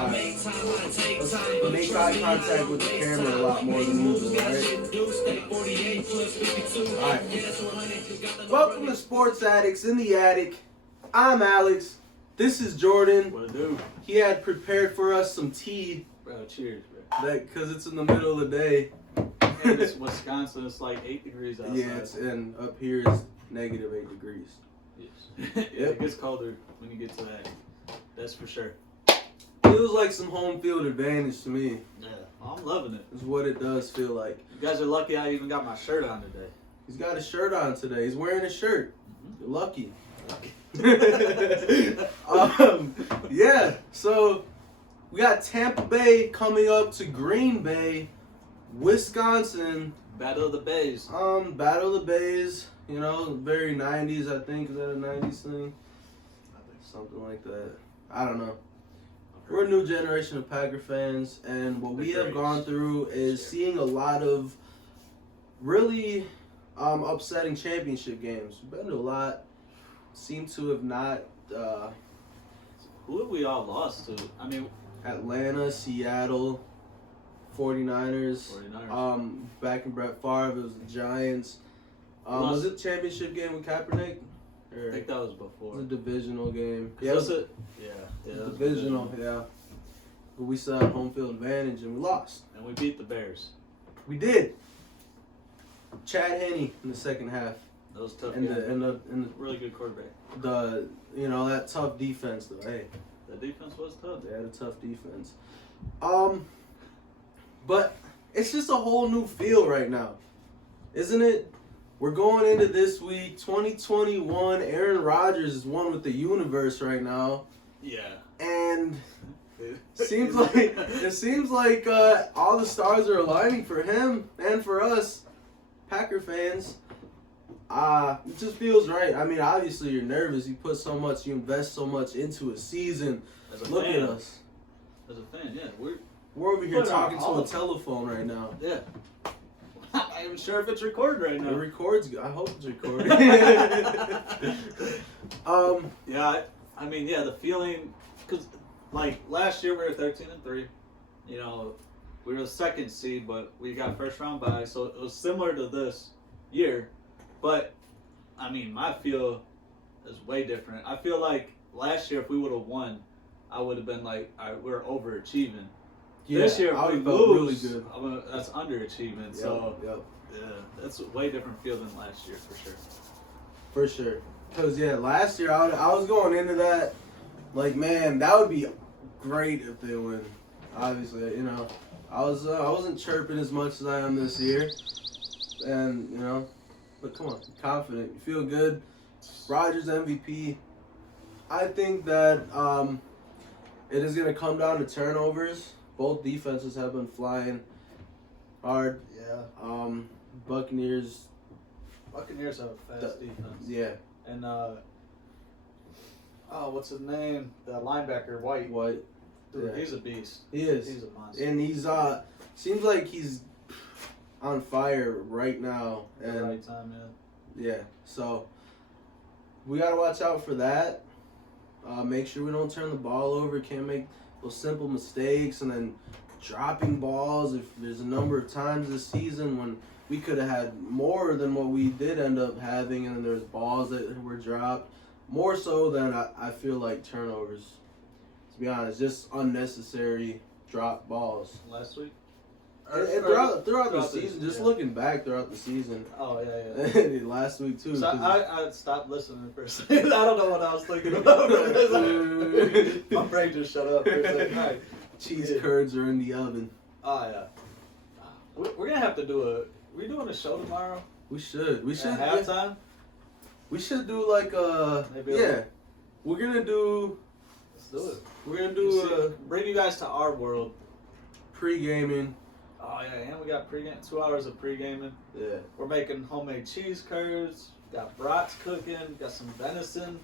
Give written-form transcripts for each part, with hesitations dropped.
Let's make eye contact with the camera a lot more than usual, right? Alright. Welcome to Sports Addicts in the Attic. I'm Alex. This is Jordan. What it do? He had prepared for us some tea. Bro, cheers, bro. Because it's in the middle of the day. And it's Wisconsin. It's like 8 degrees outside. Yeah, and up here is negative 8 degrees. Yes. Yeah, it gets colder when you get to that. That's for sure. Feels like some home field advantage to me. Yeah, I'm loving it. Is what it does feel like. You guys are lucky I even got my shirt on today. He's got a shirt on today. He's wearing a shirt. Mm-hmm. You're lucky. Yeah, so we got Tampa Bay coming up to Green Bay, Wisconsin. Battle of the Bays. Battle of the Bays. You know, very 90s, I think. Is that a 90s thing? Something like that. I don't know. We're a new generation of Packer fans, and what we have gone through is seeing a lot of really upsetting championship games. We've been to a lot. Seem to have not. Who have we all lost to? I mean, Atlanta, Seattle, 49ers. Back in Brett Favre, it was the Giants. Was it championship game with Kaepernick? I think that was before. It was a divisional game. Yeah, Divisional, yeah. But we still had home field advantage and we lost. And we beat the Bears. We did. Chad Henne in the second half. That was tough. And the really good quarterback. That tough defense though. Hey, the defense was tough. They had a tough defense. But it's just a whole new feel right now, isn't it? We're going into this week, 2021. Aaron Rodgers is one with the universe right now. Yeah. And it seems like all the stars are aligning for him and for us, Packer fans. It just feels right. I mean, obviously you're nervous. You invest so much into a season. Look at us. As a fan, yeah, we're over here talking to a telephone right now. Yeah. I'm not even sure if it's recorded right now. It records. I hope it's recorded. Yeah, I mean, the feeling, because like last year we were 13-3. You know, we were the second seed, but we got first round bye, so it was similar to this year. But I mean, my feel is way different. I feel like last year if we would have won, I would have been like, all right, we're overachieving. Yeah, this year, if we lose, really good. That's underachievement. Yep. Yeah, that's a way different feel than last year, for sure. For sure. Because, last year I was going into that, like, man, that would be great if they win. Obviously, I wasn't chirping as much as I am this year. And, but come on, confident. You feel good. Rodgers MVP. I think that it is going to come down to turnovers. Both defenses have been flying hard. Yeah. Buccaneers have a fast defense. Yeah. And what's his name? The linebacker, White. Dude, he's a beast. He is. He's a monster. And he's seems like he's on fire right now. At the right time, yeah. So we gotta watch out for that. Make sure we don't turn the ball over. Can't make those simple mistakes and then dropping balls. If there's a number of times this season when we could have had more than what we did end up having, and then there's balls that were dropped, more so than I feel like turnovers. To be honest, just unnecessary drop balls. Last week? Throughout the season, just looking back throughout the season. Oh, yeah. Last week, too. So I stopped listening for a second. I don't know what I was thinking about. My brain just shut up for a second. All right. Cheese curds are in the oven. Oh, yeah. We're going to have to do we doing a show tomorrow? We should. At halftime? We should do like we're going to do... Let's do it. We're going to do bring you guys to our world. Pre-gaming. Oh, yeah, and we got 2 hours of pre-gaming. Yeah. We're making homemade cheese curds. Got brats cooking. Got some venison.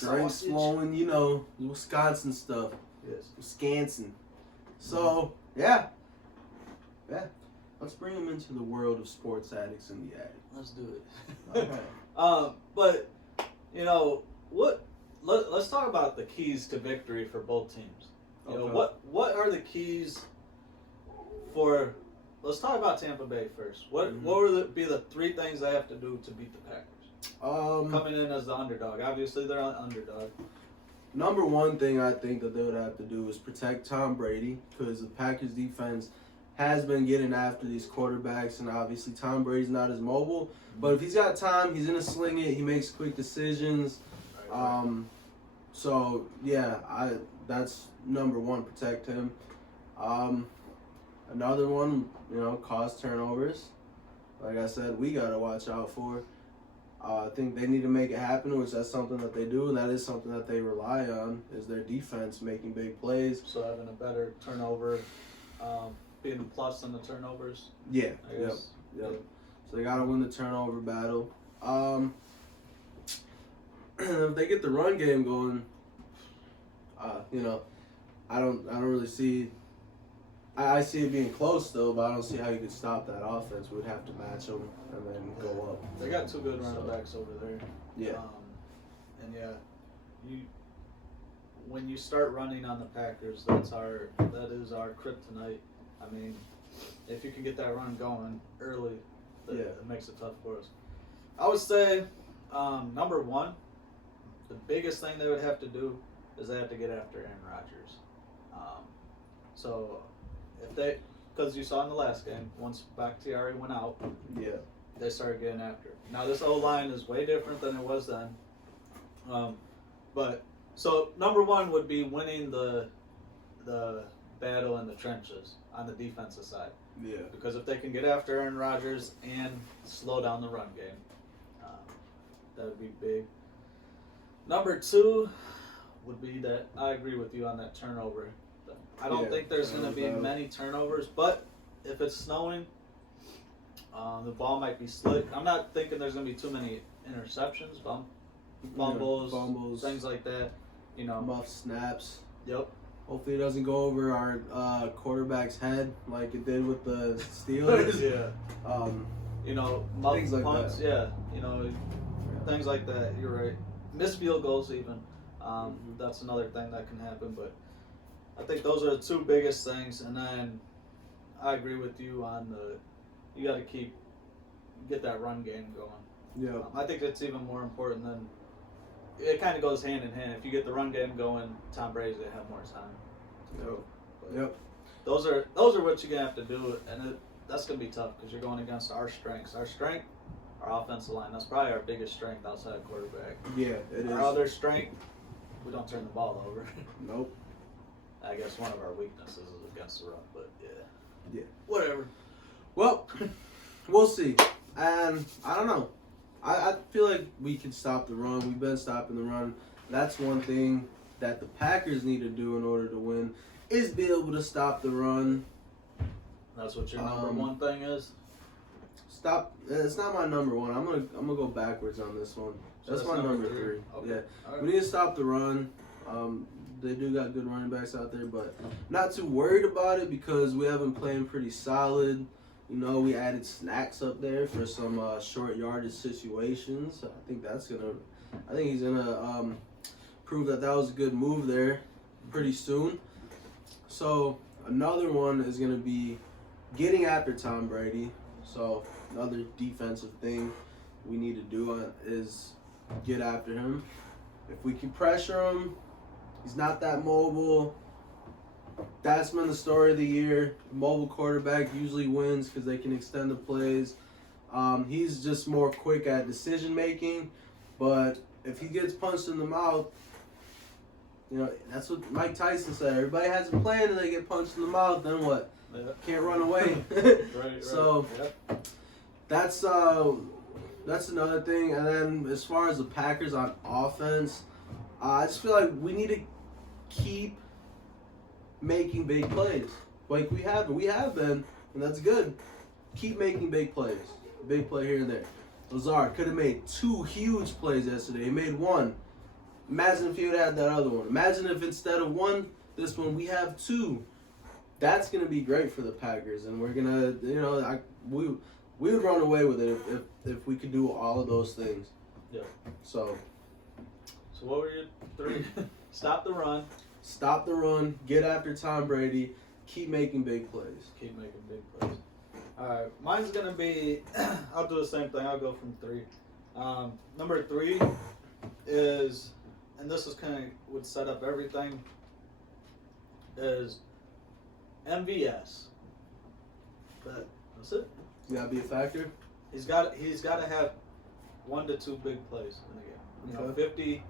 Drinks flowing, Wisconsin stuff. Yes. Wisconsin. So, yeah. Let's bring them into the world of Sports Addicts in the Attic. Let's do it. All right. But, let's talk about the keys to victory for both teams. You know, what are the keys for? Let's talk about Tampa Bay first. What would be the 3 things they have to do to beat the Packers? Coming in as the underdog. Obviously, they're an underdog. Number one thing I think that they would have to do is protect Tom Brady, because the Packers defense has been getting after these quarterbacks, and obviously Tom Brady's not as mobile. But if he's got time, he's gonna sling it. He makes quick decisions. So yeah, that's number one. Protect him. Another one, cause turnovers. Like I said, we gotta watch out for. I think they need to make it happen, which that's something that they do, and that is something that they rely on, is their defense making big plays. So having a better turnover, being a plus in the turnovers. Yeah. Yep. So they gotta win the turnover battle. If they get the run game going, I don't really see. I see it being close though, but I don't see how you could stop that offense. We'd have to match them and then go up. They got 2 good running backs over there. Yeah. When you start running on the Packers, that is our kryptonite. I mean, if you can get that run going early, it makes it tough for us. I would say, number one, the biggest thing they would have to do is they have to get after Aaron Rodgers. Because you saw in the last game, once Bakhtiari went out, they started getting after it. Now this O-line is way different than it was then. So number one would be winning the battle in the trenches on the defensive side. Yeah. Because if they can get after Aaron Rodgers and slow down the run game, that would be big. Number 2 would be that I agree with you on that turnover thing. I don't think there's going to be many turnovers, but if it's snowing, the ball might be slick. I'm not thinking there's going to be too many interceptions, fumbles, things like that. Muff snaps. Yep. Hopefully it doesn't go over our quarterback's head like it did with the Steelers. Muff things like punts. that. Things like that. You're right. Missed field goals even. That's another thing that can happen. But I think those are the 2 biggest things. And then I agree with you on you got to get that run game going. Yeah. I think that's even more important than. It kind of goes hand in hand. If you get the run game going, Tom Brady's gonna have more time. Yep. Those are what you're gonna have to do, and that's gonna be tough because you're going against our strengths. Our offensive line. That's probably our biggest strength outside of quarterback. Yeah, it is. Our other strength, we don't turn the ball over. Nope. I guess one of our weaknesses is against the run, but yeah, whatever. Well, we'll see. And I don't know. I feel like we can stop the run. We've been stopping the run. That's one thing that the Packers need to do in order to win, is be able to stop the run. That's what your number one thing is? Stop. It's not my number one. I'm gonna go backwards on this one. So that's my number 3. Okay. Yeah. Right. We need to stop the run. They do got good running backs out there, but not too worried about it because we have been playing pretty solid. We added snacks up there for some short yardage situations. I think he's gonna prove that was a good move there pretty soon. So another one is gonna be getting after Tom Brady. So another defensive thing we need to do is get after him. If we can pressure him, he's not that mobile. That's been the story of the year. Mobile quarterback usually wins because they can extend the plays. He's just more quick at decision making, but if he gets punched in the mouth, that's what Mike Tyson said. Everybody has a plan and they get punched in the mouth, then what? Yeah. Can't run away. Right. So that's another thing. And then as far as the Packers on offense, I just feel like we need to keep making big plays like we have been, and that's good. Keep making big plays. Big play here and there. Lazard could have made 2 huge plays yesterday. He made 1. Imagine if he would have had that other one. Imagine if instead of 1, this one, we have 2. That's going to be great for the Packers, and we're going to, we would run away with it if we could do all of those things. Yeah. So what were your 3? Stop the run. stop the run, get after Tom Brady, keep making big plays. Keep making big plays. All right, mine's gonna be. I'll do the same thing. I'll go from 3. Number 3 is, and this is kind of would set up everything. Is MVS. That's it. You gotta be a factor. He's got to have 1 to 2 big plays in the game. You know, 50,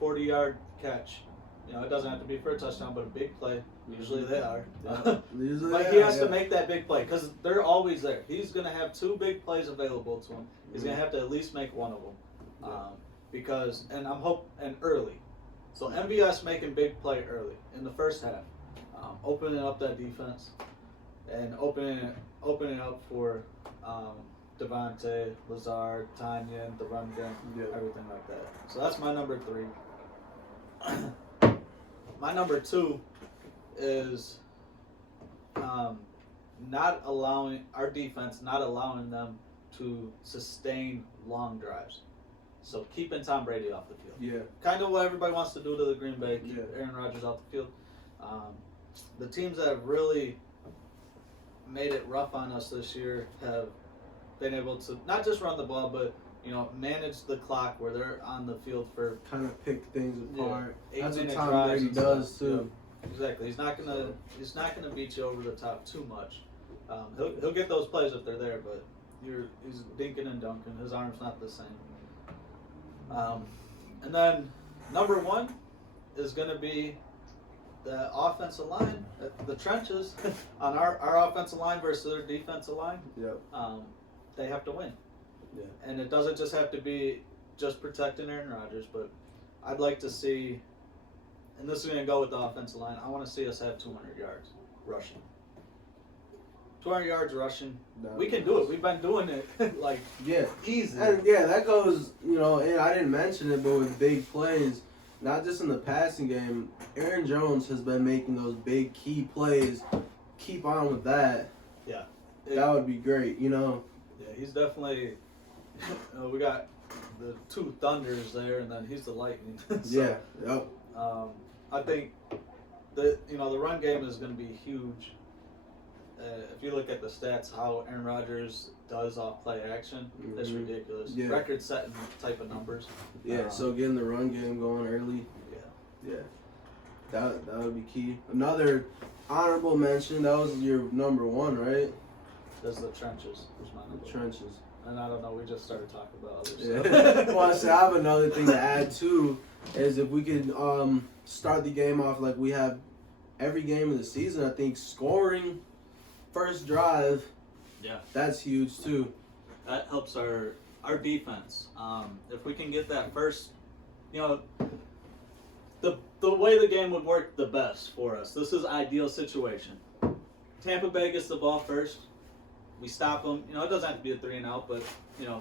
40-yard catch. You know, it doesn't have to be for a touchdown, but a big play. Usually they are. But he has to make that big play because they're always there. He's going to have 2 big plays available to him. He's going to have to at least make one of them. Because, and and early. So MVS making big play early in the first half. Opening up that defense and opening up for Devontae, Lazard, Tanya, the run game, everything like that. So that's my number 3. My number 2 is not allowing them to sustain long drives. So keeping Tom Brady off the field. Yeah. Kind of what everybody wants to do to the Green Bay, keep Aaron Rodgers off the field. The teams that have really made it rough on us this year have been able to not just run the ball, but manage the clock where they're on the field for kind of pick things apart. That's what 8-minute Tom drives Brady and does stuff. too. Yeah, exactly. He's not gonna beat you over the top too much. He'll get those plays if they're there, but he's dinking and dunking. His arm's not the same. And then number 1 is gonna be the offensive line, the trenches on our offensive line versus their defensive line. Yep. They have to win. Yeah. And it doesn't just have to be just protecting Aaron Rodgers, but I'd like to see, and this is going to go with the offensive line, I want to see us have 200 yards rushing. 200 yards rushing. We can do it. We've been doing it easy. And that goes, and I didn't mention it, but with big plays, not just in the passing game, Aaron Jones has been making those big key plays. Keep on with that. Yeah. That would be great, Yeah, he's definitely, we got the 2 thunders there, and then he's the lightning. So, Yep. I think the run game is going to be huge. If you look at the stats, how Aaron Rodgers does off play action, it's ridiculous. Yeah. Record-setting type of numbers. Yeah, so getting the run game going early. Yeah. That would be key. Another honorable mention, that was your number 1, right? That's the trenches. Was my number 1. Trenches. And I don't know, we just started talking about other Yeah. stuff. Well, I have another thing to add too, is if we could start the game off like we have every game of the season, I think scoring first drive, that's huge too. That helps our defense. If we can get that first, the way the game would work the best for us. This is ideal situation. Tampa Bay gets the ball first. We stop them. It doesn't have to be a 3 and out, but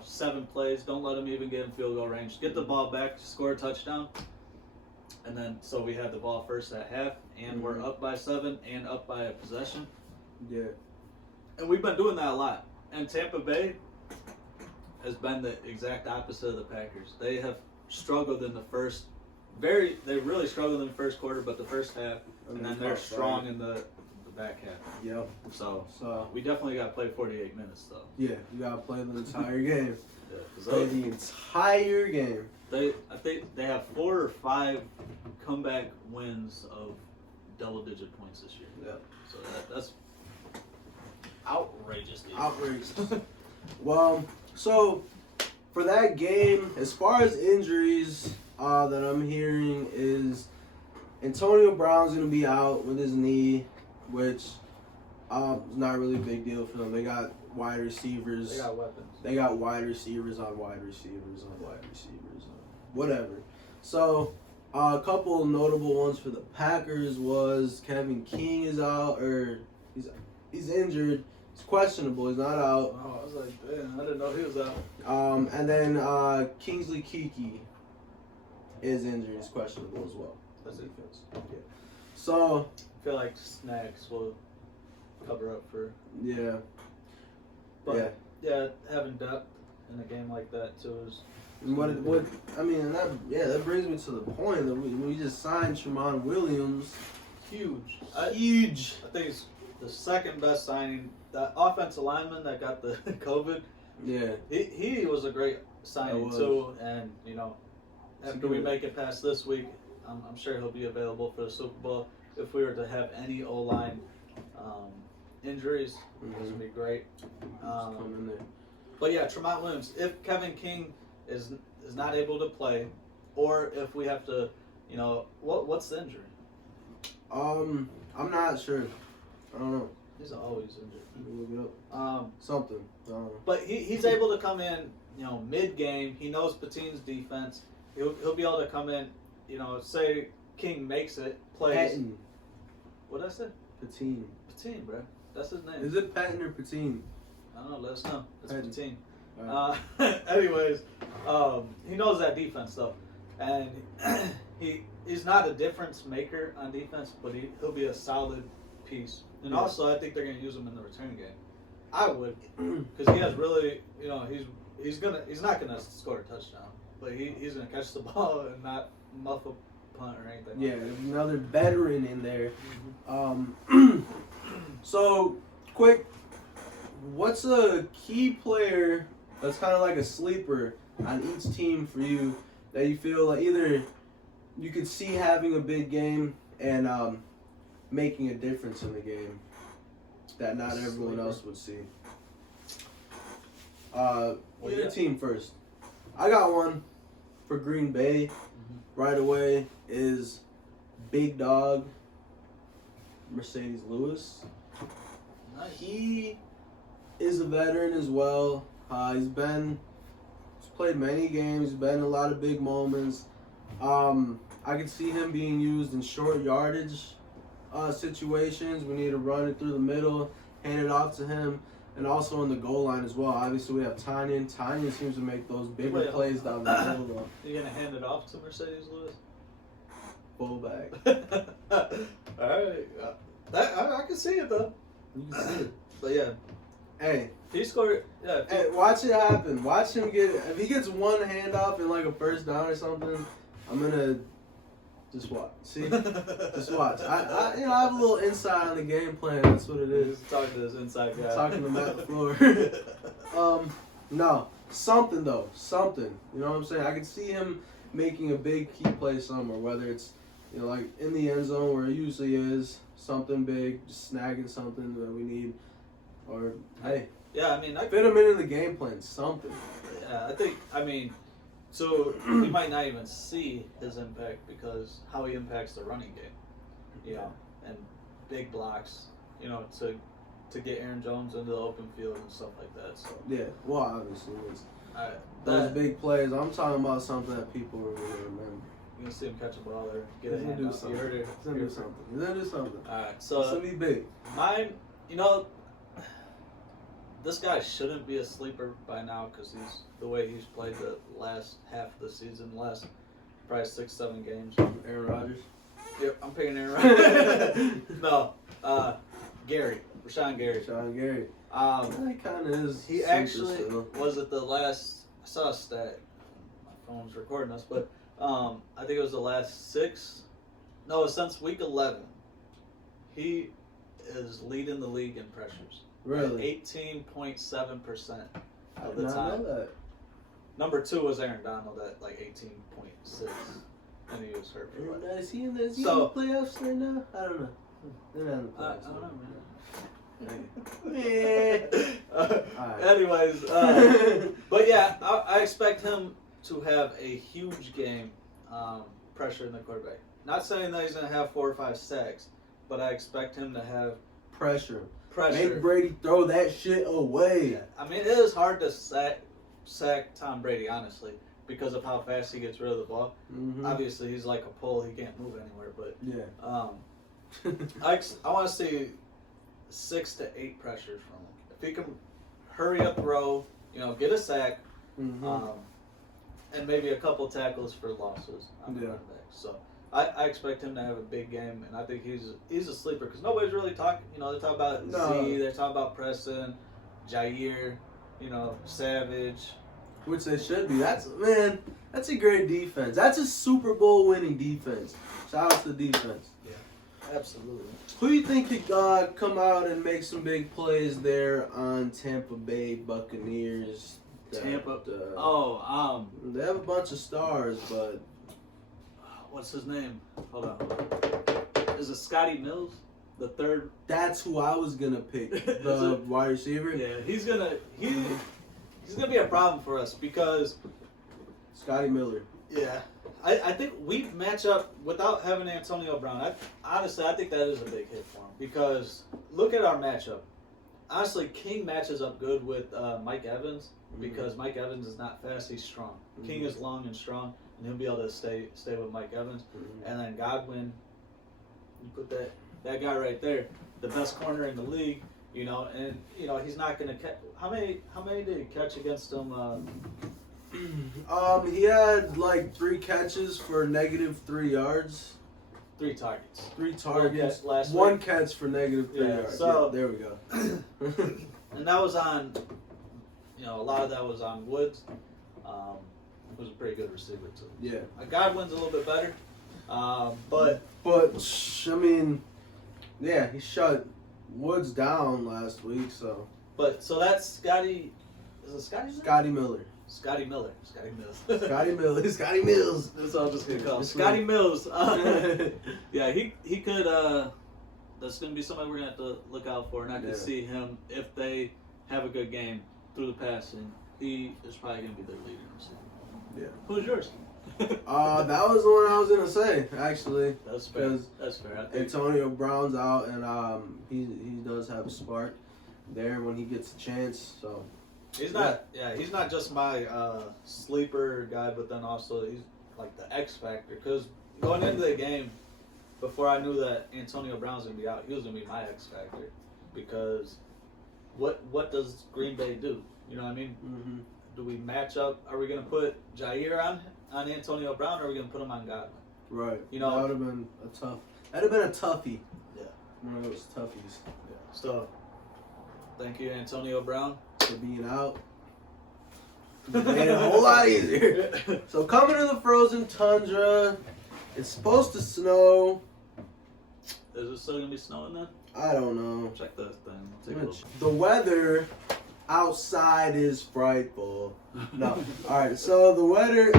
7 plays. Don't let them even get in field goal range. Get the ball back, score a touchdown, and then so we had the ball first at half, and we're up by 7 and up by a possession. Yeah. And we've been doing that a lot. And Tampa Bay has been the exact opposite of the Packers. They have struggled in the first. They really struggled in the first quarter, but the first half, and then they're strong in the back half. Yep. So we definitely got to play 48 minutes though. Yeah, you gotta play the entire game. Play the entire game. I think they have 4 or 5 comeback wins of double-digit points this year. Yeah. So that's outrageous. Dude. Outrageous. Well, so for that game, as far as injuries that I'm hearing is Antonio Brown's gonna be out with his knee, which is not really a big deal for them. They got wide receivers. They got weapons. They got wide receivers on wide receivers on wide receivers on whatever. So a couple notable ones for the Packers was Kevin King is out, or he's injured. He's questionable. He's not out. Oh, I was like, damn, I didn't know he was out. And then Kingsley Keke is injured. He's questionable as well. That's it. Yeah. So I feel like Snacks will cover up for. Yeah. But yeah, having depth in a game like that too is And what I mean, that brings me to the point that we just signed Tramon Williams. Huge. Huge. I think it's the second best signing. That offensive lineman that got the COVID. Yeah. He was a great signing too, and after we make it past this week, I'm sure he'll be available for the Super Bowl. If we were to have any O-line injuries, this would be great. Come in there. But yeah, Tramon Williams. If Kevin King is not able to play, or if we have to, what's the injury? I'm not sure. I don't know. He's always injured. Look it up. Something. I don't know. But he's able to come in, mid-game. He knows Patine's defense. He'll be able to come in, say King makes it, plays. Patton. What did I say? Patine. Patine, bro. That's his name. Is it Patton or Patine? I don't know. Let us know. It's Patton. Patine. Anyways, he knows that defense though, and he's not a difference maker on defense, but he'll be a solid piece. And also, I think they're gonna use him in the return game. I would, because he has really, he's not gonna score a touchdown, but he's gonna catch the ball and not muff a punt or anything. Yeah, like that. there's another veteran in there. So, quick, what's a key player that's kind of like a sleeper on each team for you that you feel like either you could see having a big game and making a difference in the game that not everyone else would see? Your team first. I got one for Green Bay right away is Big Dog Mercedes Lewis. Nice. He is a veteran as well. He's played many games, been in a lot of big moments. I could see him being used in short yardage situations. We need to run it through the middle, hand it off to him, and also in the goal line as well. Obviously, we have Tanyan. Tanyan seems to make those bigger plays down the middle. You're gonna hand it off to Mercedes Lewis? Fullback. All right, I can see it though. You can see it. But yeah, Hey, he scored. Yeah, hey, watch it happen. Watch him get. If he gets one handoff in like a first down or something, I'm gonna just watch. See, just watch. I have a little insight on the game plan. That's what it is. He's talking to this inside guy. Talking to Matt LaFleur. No, something though, something. You know what I'm saying? I could see him making a big key play somewhere, whether it's like in the end zone where it usually is, something big, just snagging something that we need, or hey. Yeah, I mean, Fit him into the game plan, something. Yeah, so we might not even see his impact because how he impacts the running game, and big blocks, to get Aaron Jones into the open field and stuff like that. So Yeah, well, obviously, it's those big plays. I'm talking about something that people are going to remember. You're gonna see him catch a ball or get He's a gonna hand do off. something. You heard it. He's gonna do something. He's gonna do something. All right, It's so gonna be big. mine, this guy shouldn't be a sleeper by now because the way he's played the last half of the season, last probably 6-7 games. Aaron Rodgers. Yep, I'm picking Aaron Rodgers. No, Gary, Rashawn Gary. Sean Gary. He kind of is. He actually was at the last. I saw a stat. My phone's recording us, but I think it was the last 6. No, since week 11, he is leading the league in pressures. Really? 18.7% I of did the not time. know that. Number 2 was Aaron Donald at like 18.6, and he was hurt for that. Is he in the playoffs right now? I don't know. They're not in the I playoffs. don't know, man. Alright. Anyways, but yeah, I expect him to have a huge game, pressuring the quarterback. Not saying that he's going to have 4 or 5 sacks, but I expect him to have Pressure. pressure. Make Brady throw that shit away. Yeah. I mean, it is hard to sack Tom Brady, honestly, because of how fast he gets rid of the ball. Mm-hmm. Obviously, he's like a pole; he can't move anywhere. But Yeah. I want to see 6 to 8 pressures from him. If he can hurry up, throw, get a sack, Mm-hmm. and maybe a couple tackles for losses on the running back. So I expect him to have a big game, and I think he's a sleeper because nobody's really talking. They talk about Z, they're talking about Preston, Jair, Savage. which they should be. That's a great defense. That's a Super Bowl winning defense. Shout out to the defense. Yeah, absolutely. Who do you think could come out and make some big plays there on Tampa Bay Buccaneers? Tampa. They have a bunch of stars, but what's his name? Hold on. Is it Scotty Mills, the third? That's who I was gonna pick. The wide receiver. Yeah, he's gonna be a problem for us because Scotty Miller. Yeah, I think we match up without having Antonio Brown. Honestly, I think that is a big hit for him because look at our matchup. Honestly, King matches up good with Mike Evans because Mike Evans is not fast; he's strong. King is long and strong, and he'll be able to stay with Mike Evans. And then Godwin, you put that guy right there, the best corner in the league. You know, and you know he's not going to catch. How many did he catch against him? He had like 3 catches for -3 yards. 3 targets. 3 targets. Last one week. catch for -3 yards. So yeah, there we go. And that was on, a lot of that was on Woods. Was a pretty good receiver too. Yeah. Godwin's a little bit better, but I mean, yeah, he shut Woods down last week, so. So that's Scotty. Is it Scotty? Scotty Miller. Scotty Miller. Scotty Mills. Scotty Mills. Scotty Mills. That's all I'm just gonna call him. Scotty Mills. Yeah, he could. That's gonna be somebody we're gonna have to look out for, and I can see him if they have a good game through the passing. He is probably gonna be their leader. Yeah. Who's yours? That was the one I was gonna say actually. That's fair. That's fair. Antonio Brown's out, and he does have a spark there when he gets a chance. So. He's not. Yeah, he's not just my sleeper guy, but then also he's like the X factor. Because going into the game, before I knew that Antonio Brown's gonna be out, he was gonna be my X factor. Because what does Green Bay do? You know what I mean? Mm-hmm. Do we match up? Are we gonna put Jair on Antonio Brown, or are we gonna put him on Godwin? Right. You know, that would have been a tough. That'd have been a toughie. Yeah. One of those toughies. Yeah. So, thank you, Antonio Brown. For being out. Made it a whole lot easier. So coming to the frozen tundra, it's supposed to snow. Is it still gonna be snowing then? I don't know. Check that thing. Take a look. The weather outside is frightful. No. Alright, so the weather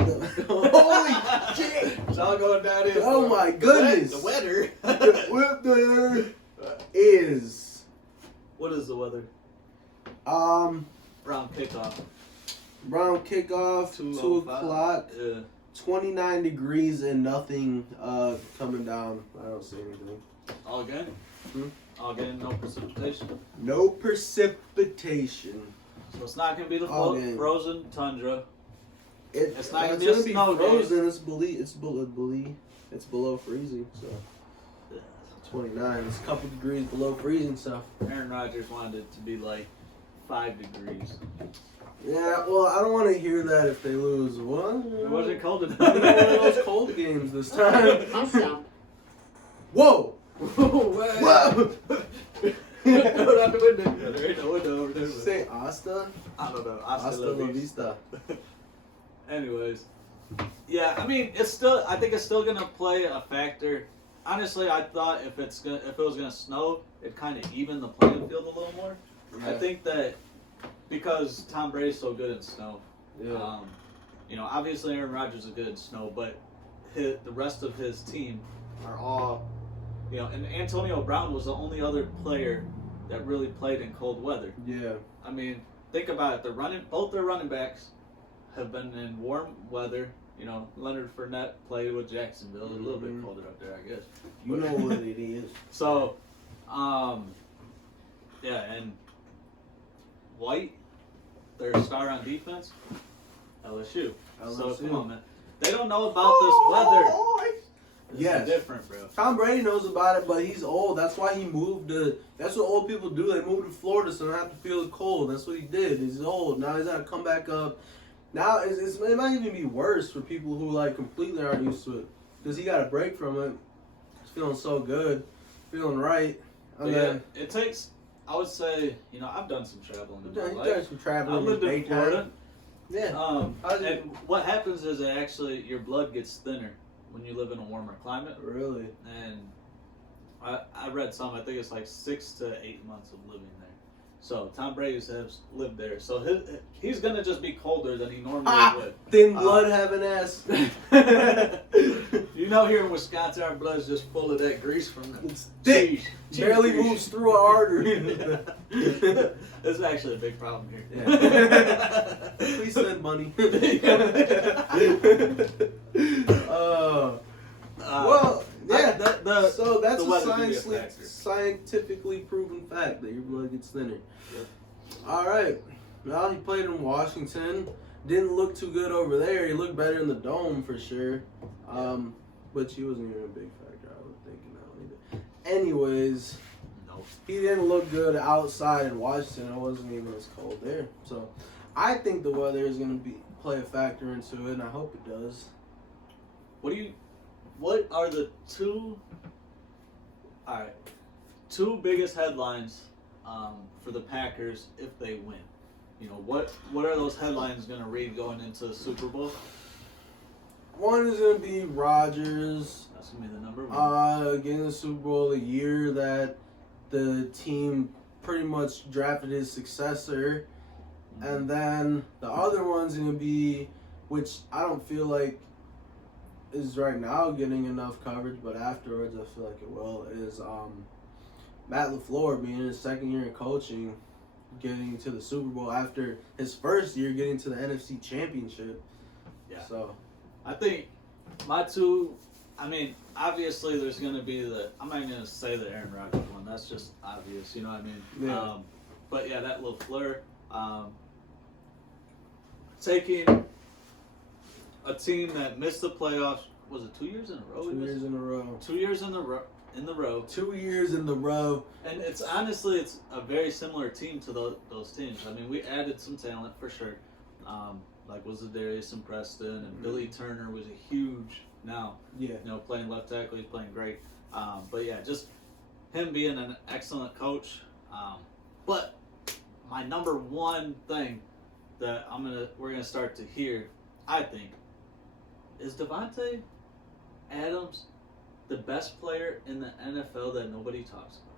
holy shit! It's all going down here. Oh my goodness! The weather. The weather is. What is the weather? Round kickoff. Round kickoff, 2 o'clock. Yeah. 29 degrees and nothing coming down. I don't see anything. All again? All again, no precipitation? No precipitation. So it's not going to be the frozen tundra. It's not going gonna to be be a snow frozen. It's below freezing. So Yeah. 29. It's a couple degrees below freezing. So Aaron Rodgers wanted it to be like 5 degrees. yeah. Well, I don't want to hear that if they lose. What? It wasn't cold enough. One of those cold games this time. Whoa! Whoa! Not the window. There ain't no window over there. Did you say Asta? I don't know. Hasta la vista. Anyways, yeah. I mean, I think it's still gonna play a factor. Honestly, I thought if it was gonna snow, it kind of even the playing field a little more. Yeah. I think that because Tom Brady's so good in snow. Yeah. Obviously Aaron Rodgers is good in snow, but the rest of his team are all. And Antonio Brown was the only other player that really played in cold weather. Yeah. I mean, think about it. Both their running backs have been in warm weather. Leonard Fournette played with Jacksonville. A little bit colder up there, I guess. You know what it is. So, yeah, and White, their star on defense, LSU. So, come on, man. They don't know about this weather. Yes. It's different, bro. Tom Brady knows about it, but he's old. That's why he moved to. That's what old people do. They move to Florida so they don't have to feel the cold. That's what he did. He's old. Now he's got to come back up. Now it might even be worse for people who completely aren't used to it because he got a break from it. He's feeling so good, feeling right. It takes. I would say, I've done some traveling in my life. Done some traveling. I lived in Florida. Yeah. And what happens is that actually your blood gets thinner when you live in a warmer climate. Really? And I read some. I think it's like 6 to 8 months of living there. So Tom Brady has lived there. So he's gonna just be colder than he normally would. Thin blood having ass. You know, here in Wisconsin, our blood's just full of that grease from the thick. cheese Barely grease. moves through an artery. It's actually a big problem here. Yeah. Please send money. Well, yeah. So that's a scientifically proven fact that your blood gets thinner. Yep. All right. Well, he played in Washington. Didn't look too good over there. He looked better in the dome for sure. But he wasn't even a big factor, I would think, in that either. Anyways, nope. He didn't look good outside in Washington. It wasn't even as cold there. So I think the weather is going to play a factor into it, and I hope it does. What are the two biggest headlines for the Packers if they win? You know, what are those headlines going to read going into the Super Bowl? One is going to be Rodgers. That's going to be the number one. Getting the Super Bowl the year that the team pretty much drafted his successor. Mm-hmm. And then the other one's going to be, which I don't feel like is right now getting enough coverage, but afterwards I feel like it will, is Matt LaFleur being in his second year in coaching, getting to the Super Bowl after his first year getting to the NFC Championship. Yeah. So I think my two, obviously there's going to be I'm not going to say the Aaron Rodgers one. That's just obvious, you know what I mean? Yeah. But yeah, that LaFleur, taking a team that missed the playoffs, was it 2 years in a row? 2 years in a row. 2 years in the row. 2 years in the row. And it's honestly a very similar team to those teams. I mean, we added some talent for sure. Like was Darius and Preston and Billy Turner was a huge now. Yeah. You know, playing left tackle, he's playing great. But yeah, just him being an excellent coach. But my number one thing that we're gonna start to hear, I think, is Davante Adams the best player in the NFL that nobody talks about?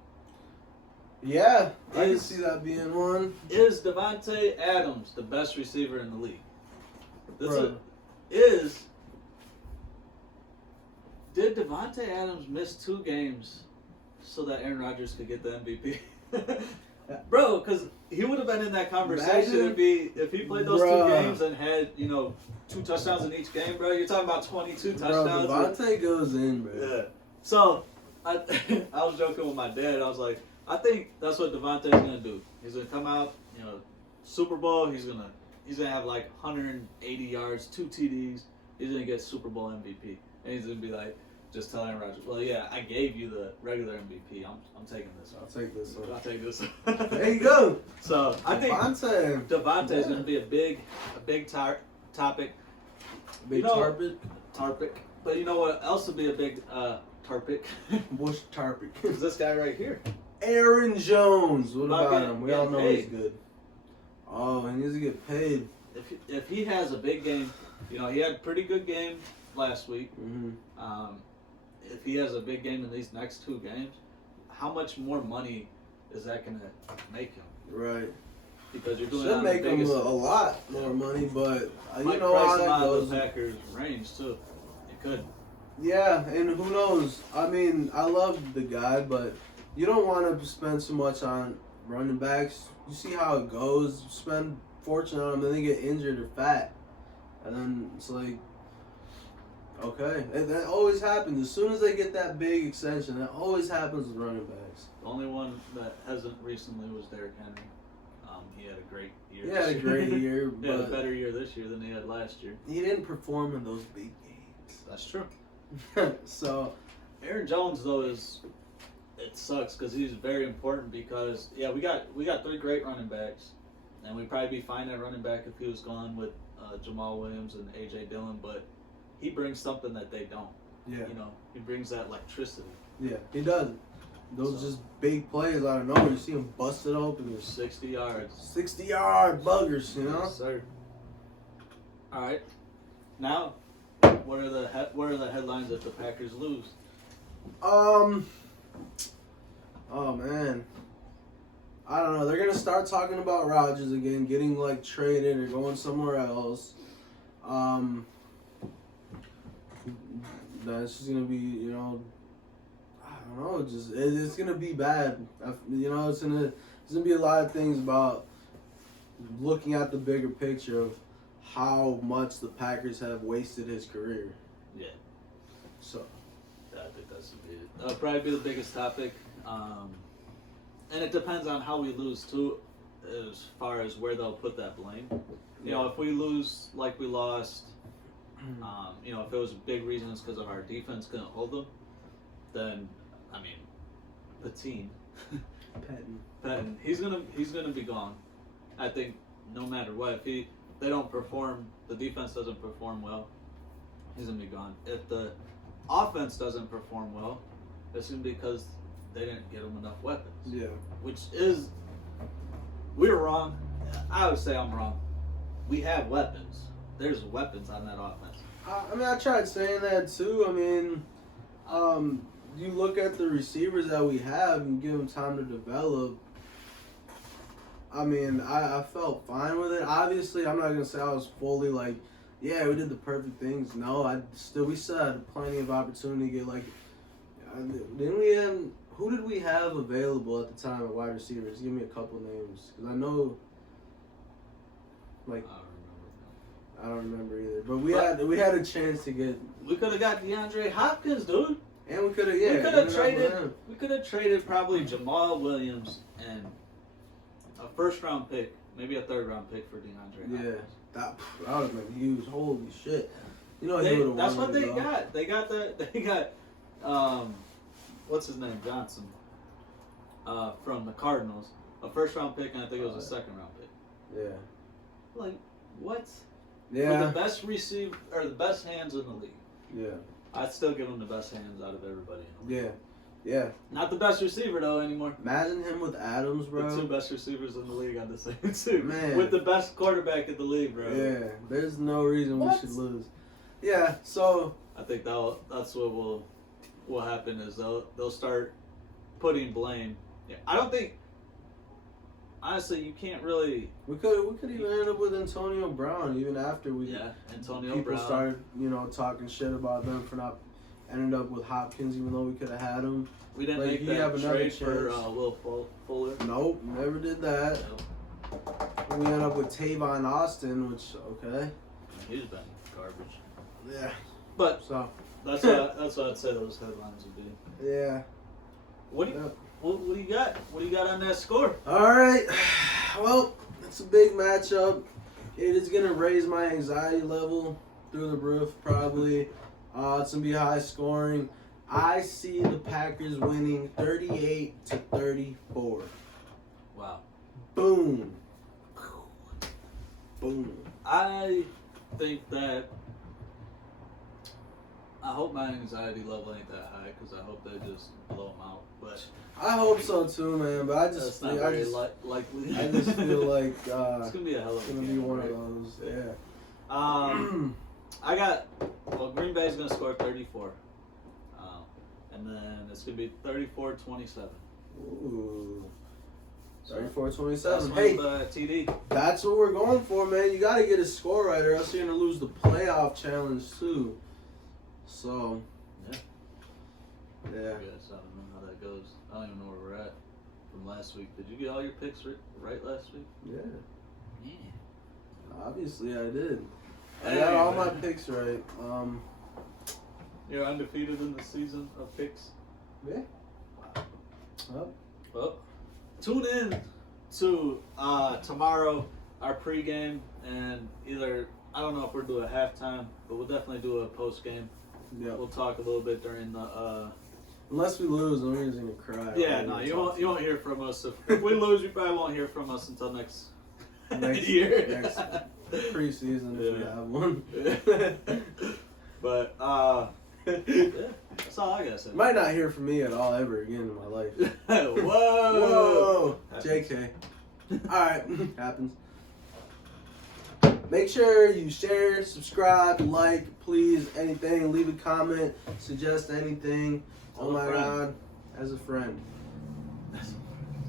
Yeah, I can see that being one. Is Davante Adams the best receiver in the league? Did Davante Adams miss 2 games so that Aaron Rodgers could get the MVP? Bro, because he would have been in that conversation if he played those 2 games and had 2 touchdowns in each game, bro. You're talking about 22 touchdowns. Bro, Davante goes in, bro. Yeah. So I was joking with my dad. I was like, I think that's what Davante's gonna do. He's gonna come out, Super Bowl. He's gonna have like 180 yards, 2 TDs. He's gonna get Super Bowl MVP, and he's gonna be like, just tell Aaron Rodgers, well, yeah, I gave you the regular MVP. I'm taking this one. I'll take this one. I'll take this one. There you go. So I think Davante is going to be a big topic. Big topic. But you know what else would be a big topic? Bush topic. Is this guy right here. Aaron Jones. What about him? We all know paid. he's good. Oh, he needs to get paid. If he has a big game, he had a pretty good game last week. Mm-hmm. If he has a big game in these next 2 games, how much more money is that going to make him? Right. Because you're doing should make him a lot more money, but you know how that goes. The Packers range too. It could. Yeah, and who knows? I mean, I love the guy, but you don't want to spend so much on running backs. You see how it goes. Spend fortune on them, and they get injured or fat, and then it's like. Okay, that always happens. As soon as they get that big extension, that always happens with running backs. The only one that hasn't recently was Derrick Henry. He had a great year. He had a great year, he had a better year this year than he had last year. He didn't perform in those big games. That's true. So, Aaron Jones though it sucks because he's very important because we got 3 great running backs, and we'd probably be fine at running back if he was gone with Jamal Williams and AJ Dillon, but. He brings something that they don't. Yeah. He brings that electricity. Yeah, he does. Those just big plays out of nowhere. You see him busted open. 60 yards. 60-yard buggers, Yes, sir. All right. Now, what are the headlines if the Packers lose? Oh man, I don't know. They're gonna start talking about Rodgers again, getting like traded or going somewhere else. That's just gonna be, I don't know. It's gonna be bad. It's gonna be a lot of things about looking at the bigger picture of how much the Packers have wasted his career. Yeah. So. I think that'll probably be the biggest topic. And it depends on how we lose too, as far as where they'll put that blame. You know, if we lose like we lost, if it was big reasons because of our defense couldn't hold them, then I mean, the team, Patton, he's gonna be gone. I think no matter what, if they don't perform, the defense doesn't perform well, he's gonna be gone. If the offense doesn't perform well, it's gonna be because they didn't get him enough weapons. Yeah. Which is, we're wrong. I would say I'm wrong. We have weapons. There's weapons on that offense. I tried saying that too. I mean, you look at the receivers that we have and give them time to develop. I mean, I felt fine with it. Obviously, I'm not gonna say I was fully like, yeah, we did the perfect things. No, we still had plenty of opportunity to get like. Didn't we have? Who did we have available at the time at wide receivers? Give me a couple names, because I know. Like. I don't remember either, but we had a chance to get. We could have got DeAndre Hopkins, dude. And we could have We could have traded probably Jamal Williams and a first-round pick, maybe a third-round pick for DeAndre Hopkins. That would have been huge. Holy shit! That's what they got. They got what's his name, Johnson, from the Cardinals, a first-round pick, and I think it was a second-round pick. Yeah. Like what? Yeah. For the best receiver or the best hands in the league. Yeah. I'd still give him the best hands out of everybody. Yeah. Not the best receiver though anymore. Imagine him with Adams, bro. The two best receivers in the league on the same team. Man. With the best quarterback in the league, bro. Yeah. There's no reason we should lose. Yeah. So. I think that's what will happen is they'll start putting blame. Yeah. I don't think. Honestly, you can't really. We could even end up with Antonio Brown even after Antonio people Brown started talking shit about them for not ending up with Hopkins even though we could have had him. We didn't make that trade for Will Fuller. Nope, never did that. Nope. We ended up with Tavon Austin, which okay. He's been garbage. Yeah. But so that's what I'd say those headlines would be. Yeah. What do you got? What do you got on that score? All right. Well, it's a big matchup. It is going to raise my anxiety level through the roof, probably. It's going to be high scoring. I see the Packers winning 38-34. Wow. Boom. Boom. I think that. I hope my anxiety level ain't that high because I hope they just blow them out. But I hope so too, man. But I just likely. I just feel like it's gonna be a hell of a game. It's gonna be one of those. Yeah. I got. Well, Green Bay's gonna score 34, and then it's gonna be 34-27. Ooh. 34-27. That's Hey, TD. That's what we're going for, man. You got to get a score right, or else you're gonna lose the playoff challenge too. So. Yeah. Yeah. I guess I don't know how that goes. I don't even know where we're at from last week. Did you get all your picks right last week? Yeah. Yeah. Obviously, I did. I Hey, got all man. my picks right. You're undefeated in the season of picks. Yeah. Well, tune in to tomorrow, our pregame, and either I don't know if we'll do a halftime, but we'll definitely do a post game. Yeah. We'll talk a little bit during the. Unless we lose, then we're just gonna cry. Yeah, no, you won't hear from us. If we lose, you probably won't hear from us until next year. Next preseason if we have one. But yeah, that's all I gotta say. Might not hear from me at all ever again in my life. Whoa! JK. All right, happens. Make sure you share, subscribe, like, please, anything. Leave a comment, suggest anything. Oh my God, as a friend.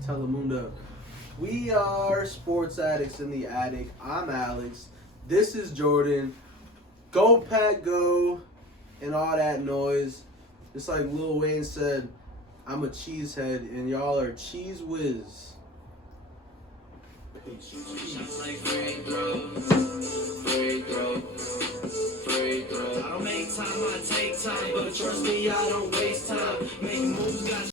Telemundo. We are Sports Addicts in the Attic. I'm Alex. This is Jordan. Go Pack Go and all that noise. Just like Lil Wayne said, I'm a cheesehead and y'all are cheese whiz. Peace.